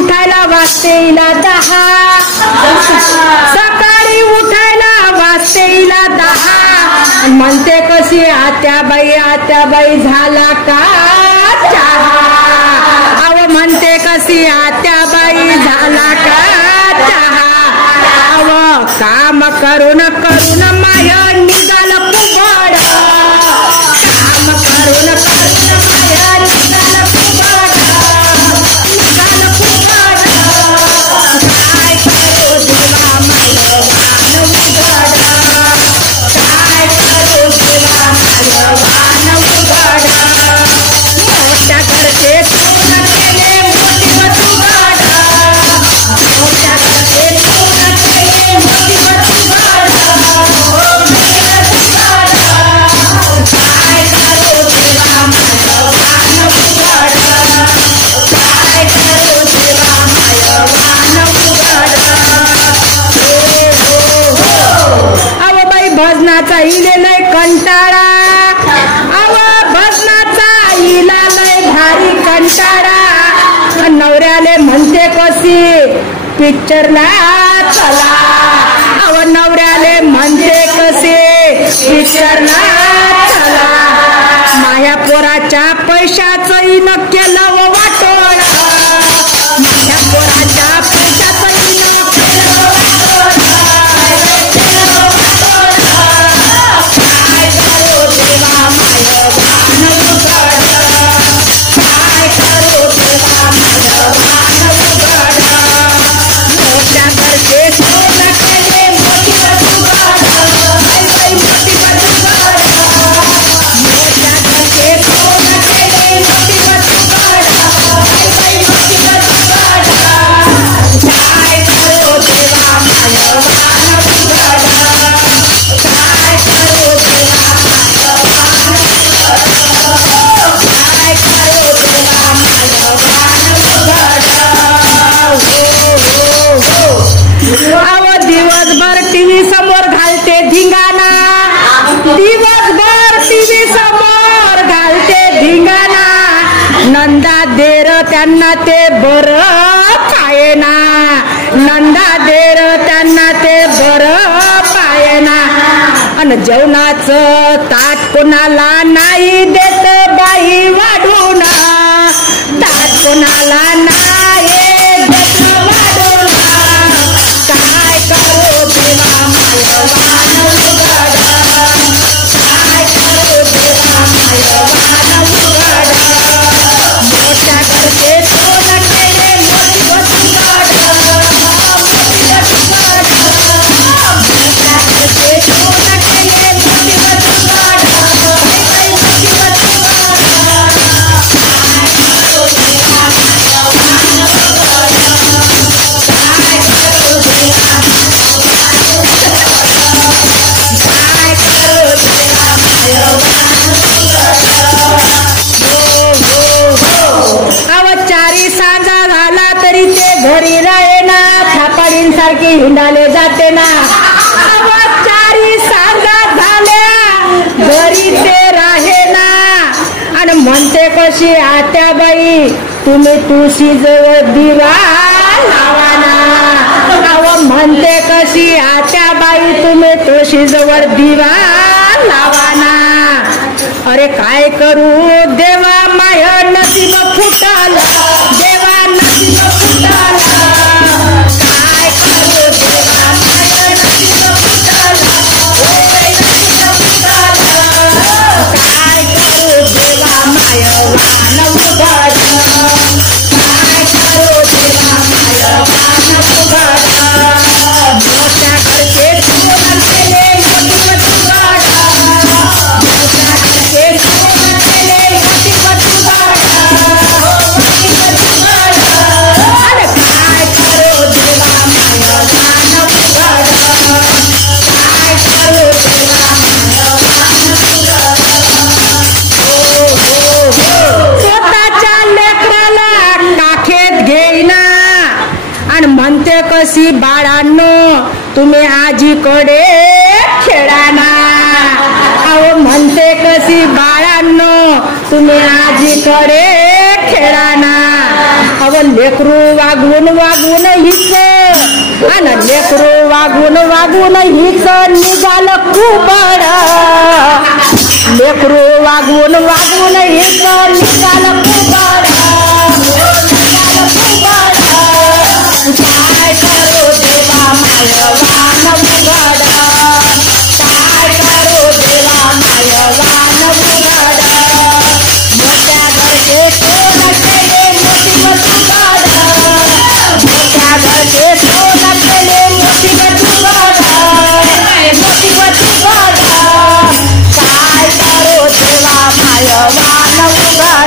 उठायला वाजते हिला 10, सकाळी उठायला वाजते हिला 10, म्हणते कशी आत्याबाई झाला का चहा, अव म्हणते कशी आत्याबाई झाला का चहा, अव काम करून माय निघाल कुबड, काम करून माय निघाल कुबड, निघाल कुबड, काय करू देवा माय वान उघड, काय करू देवा माय वान उघड, मोठ्या घरचे सोन केले मोठी वचुगड, मोठ्या घरचे सोन केले मोठी वचुगड, काय करू देवा माय वान उघड, काय करू देवा माय वान उघड, अव बाई भजनाचा इलेलय कंटाळा, अव भजनाचा इला लय भारी कंटाळा, नवऱ्याले म्हणते कशी पिक्चरला चला, अव नवऱ्याले म्हणते कसे पिक्चरला चला, माया पोराच्या पैशाचं न केलं वाटोळ, माझ्या पोराच्या पैशाचं न केलं वाटोळ, काय करू देवा माय वान उघड, काय करू देवा माय वान उघड, मोठ्या घरचे सोन केले मोठी वचुगड, बाई मोठी वचुगड, मोठ्या घरचे सोन केले मोठी वचुगड, बाई मोठी वचुगड, काय करू देवा माय वान उघड, काय करू देवा माय वान उघड, काय करू देवा माय वान उघड, अव दिवसभर टीव्ही समोर घालते धिंगाणा, दिवसभर टीव्ही समोर घालते धिंगाणा, नंदा देर त्यांना ते बरं पायना, नंदा देर त्यांना ते बरं पायना, अन जेवणाचं ताट कोणाला नाही देत बाई वाढून, ताट कोणाला नाही देत वाढून, काय करू देवा माय वान उघड, काय करू देवा माय वान उघड, मोठ्या घरचे सोन केले मोठी वचुगड, मोठी वचुगड, मोठ्या घरचे सोन केले मोठी वचुगड, बाई मोठी वचुगड, काय करू देवा माय वान उघड, काय करू देवा माय वान उघड, काय करू देवा माय वान उघड, अव चारी सांजा झाला तरी ते घरी राहेना, थापाडींसारखी हिंडाले जाते ना, अव चारी सांजा झाल्या घरी ते राहेना, आणि म्हणते कशी आत्याबाई तुम्ही तुळशी जवळ दिवा लावाना, अव म्हणते कशी आत्याबाई तुम्ही तुळशी जवळ दिवा लावाना, अरे काय करू देवा माय नसीब फुटल, देवा नसीब फुटल, काय करू देवा माय नसीब फुटल, नसीब फुटल, काय करू देवा माय वान उघड, काय करू देवा माय वान उघड, मोठ्या घरचे सोन केले मोठी वचुगड, मोठ्या घरचे सोन केले मोठी वचुगड, मोठी वचुगड, अरे काय करू देवा माय वान उघड, काय करू देवा माय वान उघड, स्वतःच्या लेकराला काखेत घेईना, आणि म्हणते कशी बाळांनो तुम्ही आजीकडे खेळाना, अहो म्हणते कशी बाळांनो तुम्ही आजीकडे खेळाना, अव लेकरू वागवून वागवून हिच आणि लेकरू वागवून वागवून हिच निघालं कुबड लेकरू वागवून वागवून हिच निघालं कुबड काय करू देवा मायवान उघड काय करू देवा मायवान उघड मोठ्या घरचे सोन केले मोठी मसुगाड मोठ्या घरचे सोन केले मोठी मसुगाड मोठी मसुगाड काय करू देवा मायवान उघड